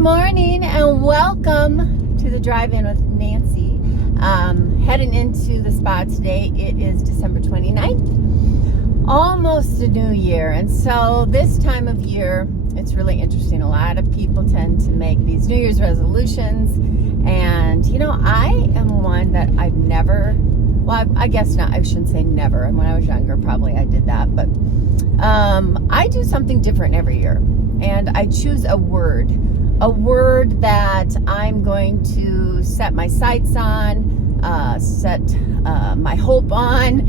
morning and welcome to the Drive-In with Nancy. Heading into the spot today. It is December 29th, almost a new year. And so this time of year, it's really interesting. A lot of people tend to make these New Year's resolutions. And, I am one that I've never, I guess not, I shouldn't say never. When I was younger, probably I did that. But I do something different every year. And I choose a word that I'm going to set my sights on, set my hope on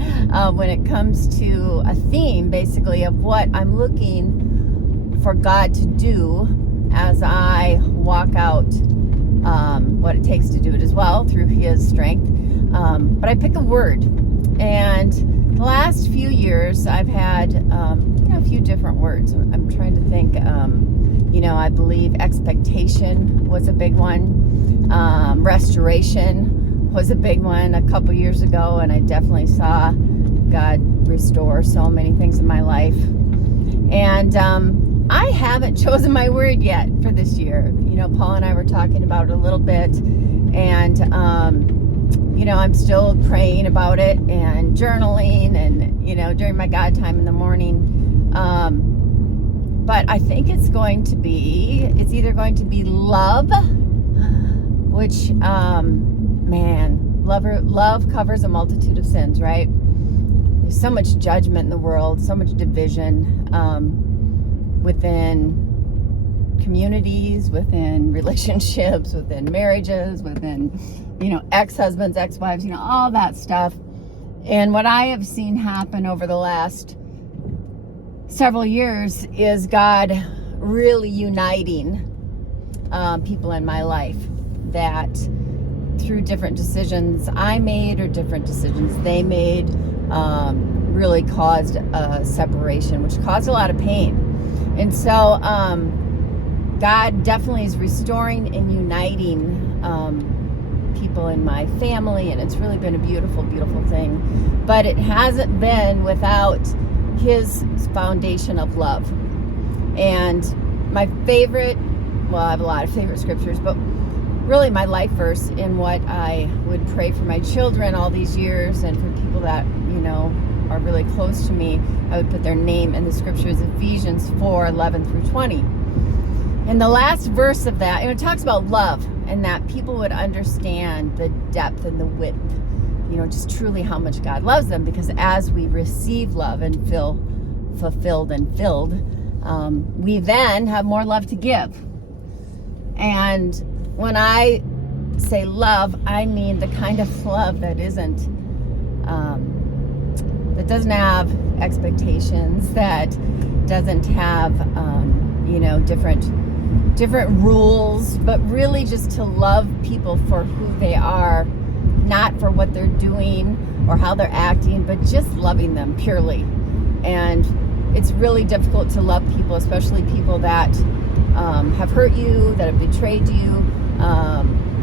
when it comes to a theme, basically, of what I'm looking for God to do as I walk out what it takes to do it as well through His strength. But I pick a word. And the last few years, I've had a few different words. I'm trying to think. I believe expectation was a big one. Restoration was a big one a couple years ago, and I definitely saw God restore so many things in my life. And I haven't chosen my word yet for this year. Paul and I were talking about it a little bit, and I'm still praying about it and journaling and, during my God time in the morning. But I think it's either going to be love, which, love covers a multitude of sins, right? There's so much judgment in the world, so much division within communities, within relationships, within marriages, within, ex-husbands, ex-wives, all that stuff. And what I have seen happen over the last several years is God really uniting people in my life that through different decisions I made or different decisions they made really caused a separation, which caused a lot of pain. And so God definitely is restoring and uniting people in my family, and it's really been a beautiful, beautiful thing. But it hasn't been without His foundation of love. And my favorite, I have a lot of favorite scriptures, but really my life verse in what I would pray for my children all these years, and for people that, are really close to me, I would put their name in the scriptures, Ephesians 4:11 through 20. And the last verse of that, it talks about love, and that people would understand the depth and the width, just truly how much God loves them, because as we receive love and feel fulfilled and filled, we then have more love to give. And when I say love, I mean the kind of love that doesn't have expectations, that doesn't have, different rules, but really just to love people for who they are, not for what they're doing or how they're acting, but just loving them purely. And it's really difficult to love people, especially people that have hurt you, that have betrayed you,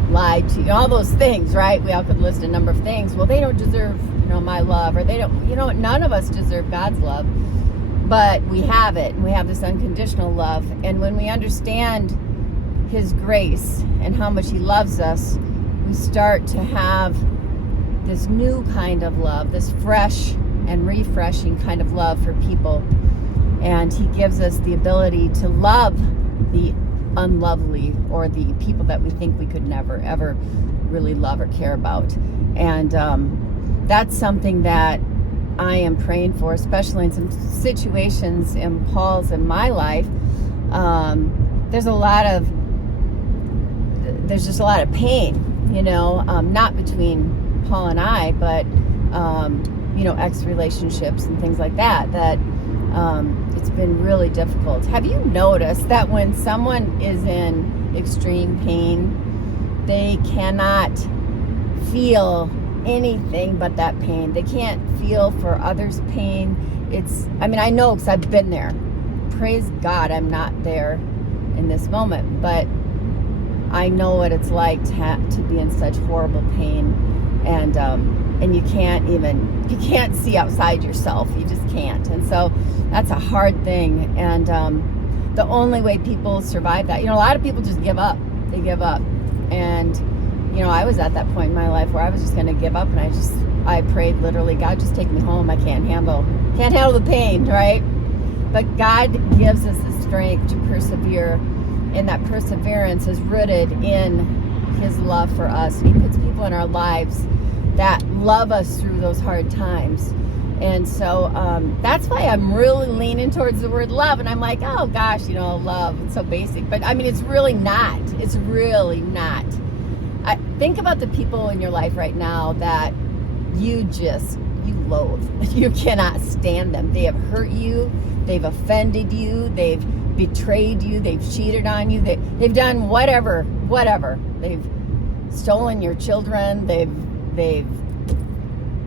lied to you, all those things, right? We all could list a number of things. Well, they don't deserve, my love, or they don't, none of us deserve God's love, but we have it, and we have this unconditional love. And when we understand His grace and how much He loves us, we start to have this new kind of love, this fresh and refreshing kind of love for people. And He gives us the ability to love the unlovely, or the people that we think we could never, ever really love or care about. And that's something that I am praying for, especially in some situations in Paul's and my life. There's just a lot of pain, not between Paul and I, but, ex-relationships and things like that, it's been really difficult. Have you noticed that when someone is in extreme pain, they cannot feel anything but that pain? They can't feel for others' pain. I know, because I've been there. Praise God, I'm not there in this moment, but I know what it's like to be in such horrible pain, and you can't see outside yourself. You just can't. And so that's a hard thing. And the only way people survive that. A lot of people just give up. They give up. And, I was at that point in my life where I was just going to give up, and I prayed literally, God, just take me home. I can't handle the pain, right? But God gives us the strength to persevere, and that perseverance is rooted in His love for us. He puts people in our lives that love us through those hard times. And so that's why I'm really leaning towards the word love. And I'm like, oh gosh, love, it's so basic. But it's really not. It's really not. Think about the people in your life right now that you loathe. You cannot stand them. They have hurt you. They've offended you. They've betrayed you. They've cheated on you. They've done whatever. They've stolen your children. They've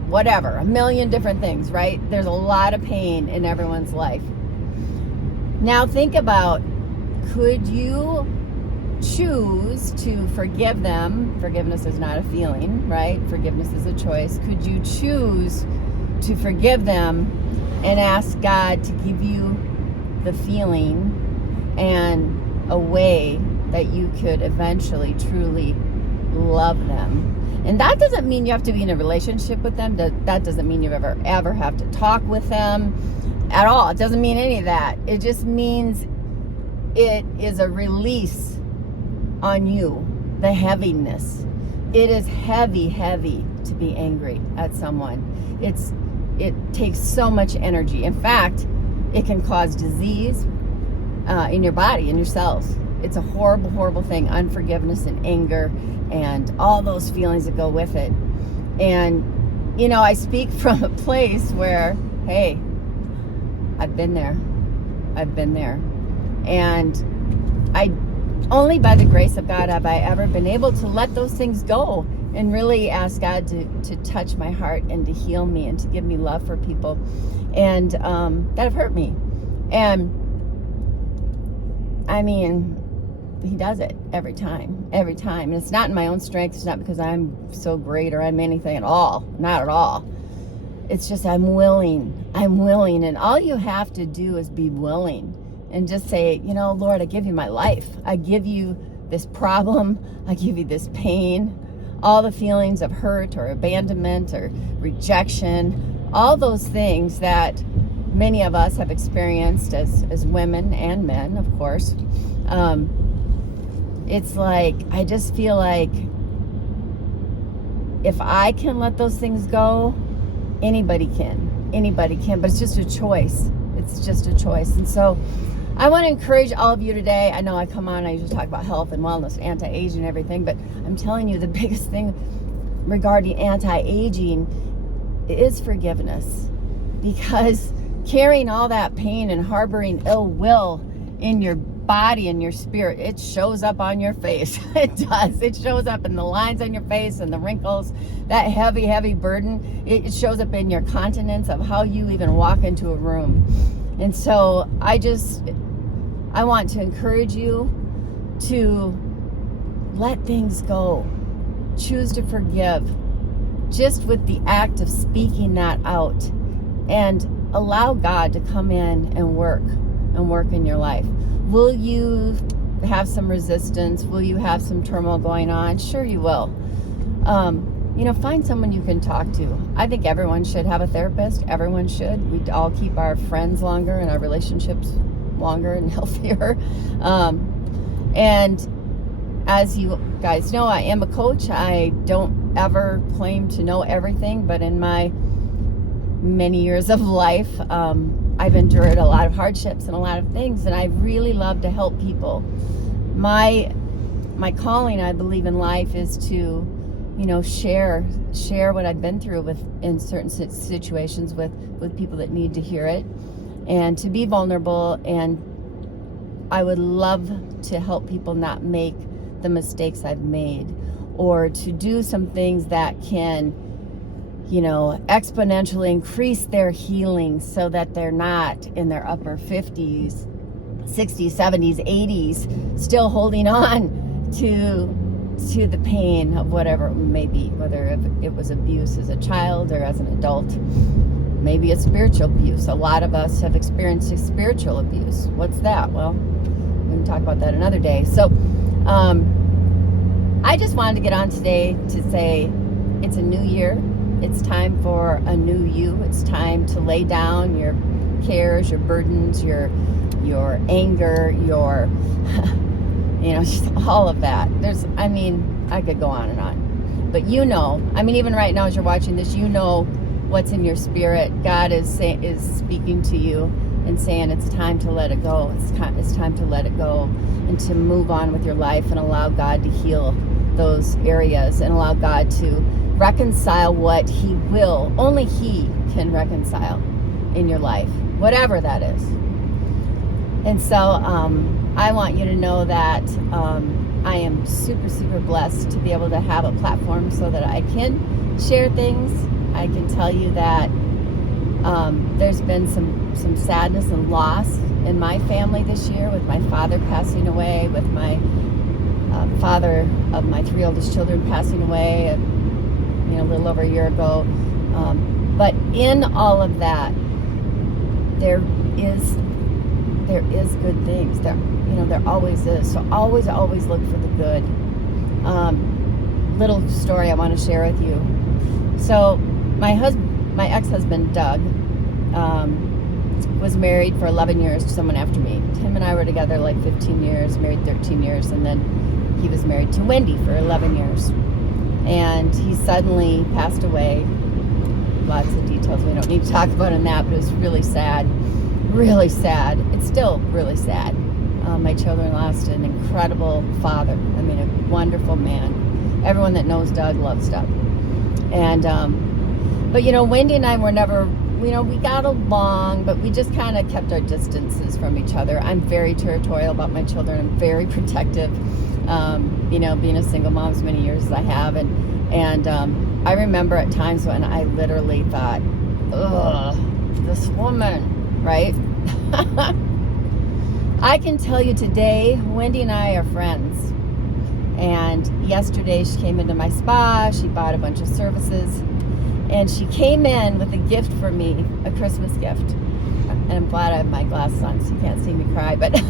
whatever, a million different things, right? There's a lot of pain in everyone's life. Now think about, could you choose to forgive them? Forgiveness is not a feeling, right? Forgiveness is a choice. Could you choose to forgive them and ask God to give you the feeling and a way that you could eventually truly love them? And that doesn't mean you have to be in a relationship with them. That doesn't mean you ever have to talk with them at all. It doesn't mean any of that. It just means it is a release on you, the heaviness. It is heavy to be angry at someone. It takes so much energy. In fact, it can cause disease in your body, in your cells. It's a horrible thing. Unforgiveness and anger and all those feelings that go with it. And, I speak from a place where, hey, I've been there. And only by the grace of God have I ever been able to let those things go and really ask God to touch my heart and to heal me and to give me love for people and that have hurt me. And He does it every time. And it's not in my own strength. It's not because I'm so great or I'm anything at all. Not at all. It's just I'm willing. And all you have to do is be willing and just say, Lord, I give you my life. I give you this problem. I give you this pain. All the feelings of hurt or abandonment or rejection. All those things that many of us have experienced as women and men, of course. It's like, I just feel like if I can let those things go, anybody can, but it's just a choice. And so I want to encourage all of you today. I know I come on, I usually talk about health and wellness, anti-aging and everything, but I'm telling you the biggest thing regarding anti-aging is forgiveness, because carrying all that pain and harboring ill will in your body and your spirit, it shows up on your face. It does. It shows up in the lines on your face and the wrinkles, that heavy burden. It shows up in your continence of how you even walk into a room. And so I want to encourage you to let things go. Choose to forgive, just with the act of speaking that out, and allow God to come in and work in your life. Will you have some resistance? Will you have some turmoil going on? Sure you will. Find someone you can talk to. I think everyone should have a therapist. Everyone should. We all keep our friends longer and our relationships longer and healthier. And as you guys know, I am a coach. I don't ever claim to know everything, but in my many years of life, I've endured a lot of hardships and a lot of things, and I really love to help people. My calling, I believe, in life is to, share what I've been through in certain situations with people that need to hear it, and to be vulnerable. And I would love to help people not make the mistakes I've made, or to do some things that can exponentially increase their healing, so that they're not in their upper 50s, 60s, 70s, 80s, still holding on to the pain of whatever it may be, whether it was abuse as a child or as an adult. Maybe it's spiritual abuse. A lot of us have experienced spiritual abuse. What's that? Well, we can talk about that another day. So I just wanted to get on today to say it's a new year. It's time for a new you. It's time to lay down your cares, your burdens, your anger, your just all of that. I could go on and on. But even right now as you're watching this, what's in your spirit. God is speaking to you and saying it's time to let it go. It's time to let it go and to move on with your life and allow God to heal those areas and allow God to reconcile what He will. Only He can reconcile in your life, whatever that is. And so I want you to know that I am super, super blessed to be able to have a platform so that I can share things. I can tell you that there's been some sadness and loss in my family this year, with my father passing away, with my father of my 3 oldest children passing away a little over a year ago. But in all of that, there is good things. There always is. So always look for the good. Little story I want to share with you. So my ex-husband Doug was married for 11 years to someone after me. Him and I were together like 15 years, married 13 years, and then he was married to Wendy for 11 years. And he suddenly passed away. Lots of details we don't need to talk about in that, but it was really sad. Really sad. It's still really sad. My children lost an incredible father. A wonderful man. Everyone that knows Doug loves Doug. And, but Wendy and I were never, we got along, but we just kind of kept our distances from each other. I'm very territorial about my children. I'm very protective. Being a single mom as many years as I have. And I remember at times when I literally thought, ugh, this woman, right? I can tell you today, Wendy and I are friends. And yesterday she came into my spa. She bought a bunch of services. And she came in with a gift for me, a Christmas gift. And I'm glad I have my glasses on so you can't see me cry. But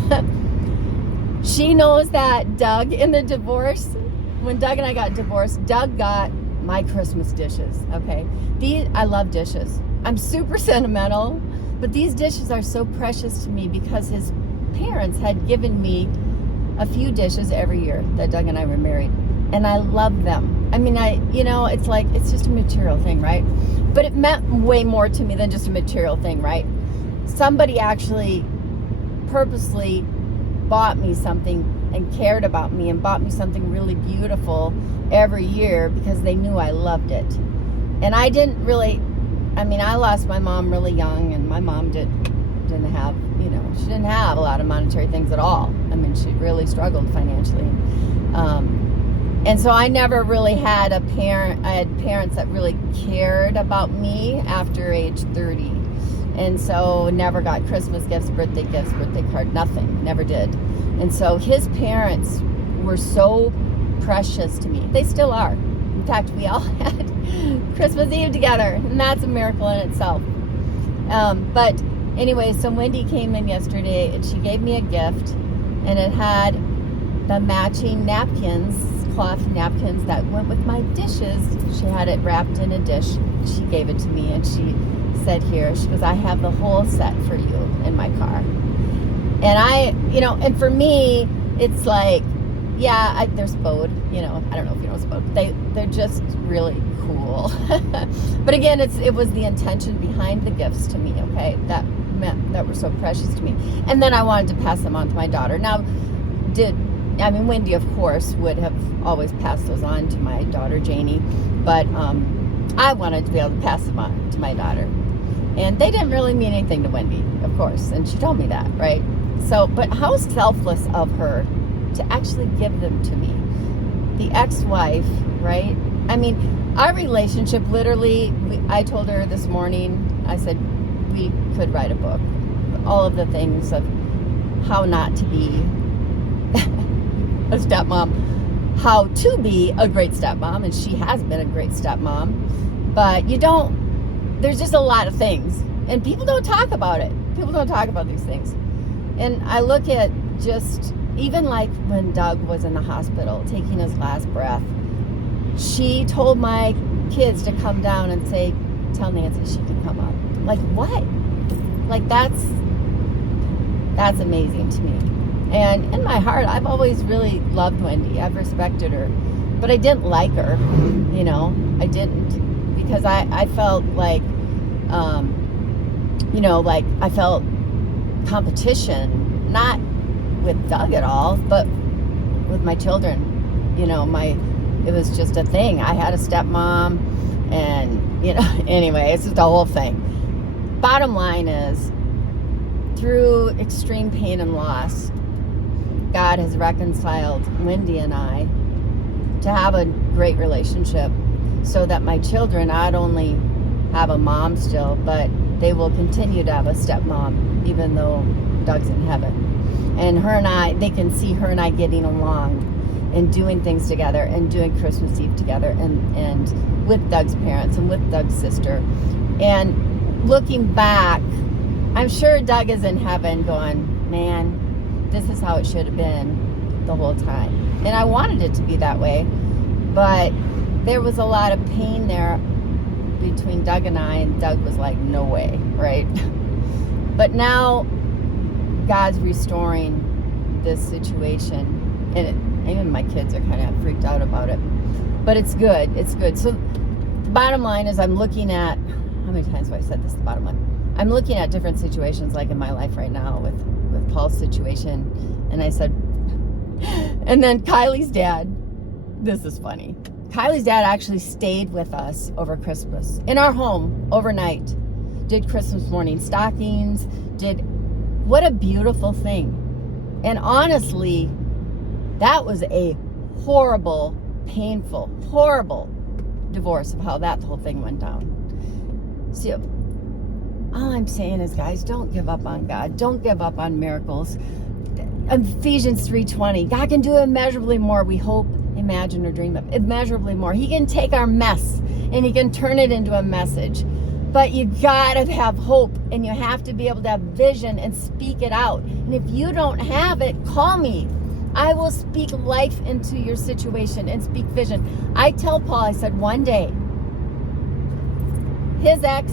she knows that Doug, in the divorce, when Doug and I got divorced, Doug got my Christmas dishes, okay? I love dishes. I'm super sentimental, but these dishes are so precious to me because his parents had given me a few dishes every year that Doug and I were married, and I love them. It's like, it's just a material thing, right? But it meant way more to me than just a material thing, right? Somebody actually purposely bought me something and cared about me and bought me something really beautiful every year because they knew I loved it. And I didn't really, I lost my mom really young, and my mom didn't have, she didn't have a lot of monetary things at all. She really struggled financially. And so I never really had I had parents that really cared about me after age 30. And so never got Christmas gifts, birthday card, nothing, never did. And so his parents were so precious to me. They still are. In fact, we all had Christmas Eve together, and that's a miracle in itself. But anyway, so Wendy came in yesterday, and she gave me a gift, and it had the matching napkins, cloth napkins that went with my dishes. She had it wrapped in a dish. She gave it to me, and she said, here, she goes, I have the whole set for you in my car. And and for me, it's like, yeah, there's Bode, I don't know if you know Bode, they're just really cool. But again, it was the intention behind the gifts to me, okay, that were so precious to me. And then I wanted to pass them on to my daughter. Now, Wendy, of course, would have always passed those on to my daughter, Janie, but I wanted to be able to pass them on to my daughter. And they didn't really mean anything to Wendy, of course, and she told me that, right? So, but how selfless of her to actually give them to me. The ex-wife, right? Our relationship, literally, I told her this morning, I said, we could write a book. All of the things of how not to be a stepmom, how to be a great stepmom, and she has been a great stepmom, but you don't there's just a lot of things, and people don't talk about it. People don't talk about these things. And I look at just, even like when Doug was in the hospital taking his last breath, she told my kids to come down and say, tell Nancy she can come up. Like, what? Like, that's amazing to me. And in my heart, I've always really loved Wendy. I've respected her. But I didn't like her, you know. I didn't. Because I felt like, you know, like I felt competition, not with Doug at all, but with my children. You know, it was just a thing. I had a stepmom, and, you know, anyway, it's just the whole thing. Bottom line is, through extreme pain and loss, God has reconciled Wendy and I to have a great relationship, so that my children not only have a mom still, but they will continue to have a stepmom, even though Doug's in heaven. And her and I, they can see her and I getting along and doing things together and doing Christmas Eve together and with Doug's parents and with Doug's sister. And looking back, I'm sure Doug is in heaven going, man, this is how it should have been the whole time. And I wanted it to be that way, but there was a lot of pain there between Doug and I, and Doug was like, no way, right? But now God's restoring this situation, and even my kids are kind of freaked out about it, but it's good. It's good. So the bottom line is, I'm looking at, how many times have I said this? The bottom line, I'm looking at different situations, like in my life right now with Paul's situation, and I said, and then Kylie's dad, this is funny. Kylie's dad actually stayed with us over Christmas in our home overnight, did Christmas morning stockings, what a beautiful thing. And honestly, that was a horrible, painful, horrible divorce of how that whole thing went down. So all I'm saying is, guys, don't give up on God. Don't give up on miracles. Ephesians 3:20, God can do immeasurably more we hope, imagine, or dream of. Immeasurably more. He can take our mess and he can turn it into a message. But you gotta have hope, and you have to be able to have vision and speak it out. And if you don't have it, call me. I will speak life into your situation and speak vision. I tell Paul, I said, one day, his ex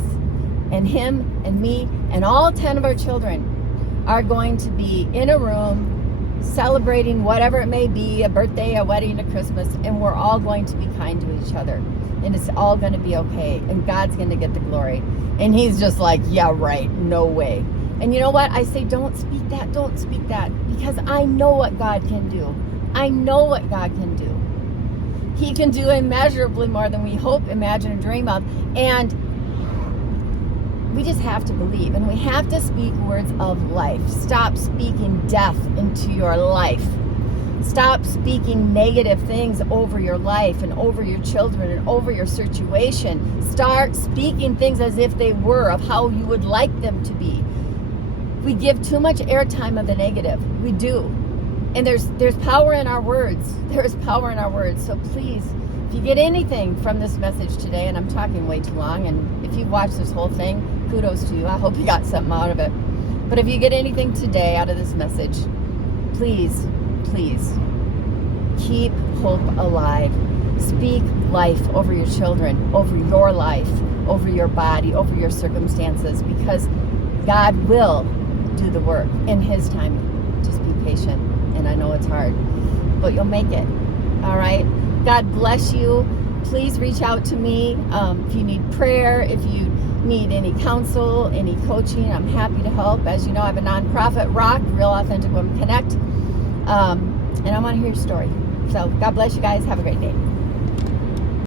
and him and me and all 10 of our children are going to be in a room celebrating whatever it may be, a birthday, a wedding, a Christmas, and we're all going to be kind to each other. And it's all going to be okay. And God's going to get the glory. And he's just like, yeah, right, no way. And you know what? I say, don't speak that, because I know what God can do. I know what God can do. He can do immeasurably more than we hope, imagine, or dream of. And we just have to believe, and we have to speak words of life. Stop speaking death into your life. Stop speaking negative things over your life and over your children and over your situation. Start speaking things as if they were, of how you would like them to be. We give too much airtime of the negative. We do. And there's power in our words. There is power in our words. So please, if you get anything from this message today, and I'm talking way too long, and if you watch this whole thing, kudos to you. I hope you got something out of it. But if you get anything today out of this message, please, please keep hope alive. Speak life over your children, over your life, over your body, over your circumstances, because God will do the work in his time. Just be patient. And I know it's hard, but you'll make it. All right? God bless you. Please reach out to me if you need prayer, if you need any counsel, any coaching. I'm happy to help. As you know, I have a nonprofit, ROCK, Real Authentic Women Connect, and I want to hear your story. So God bless you guys. Have a great day.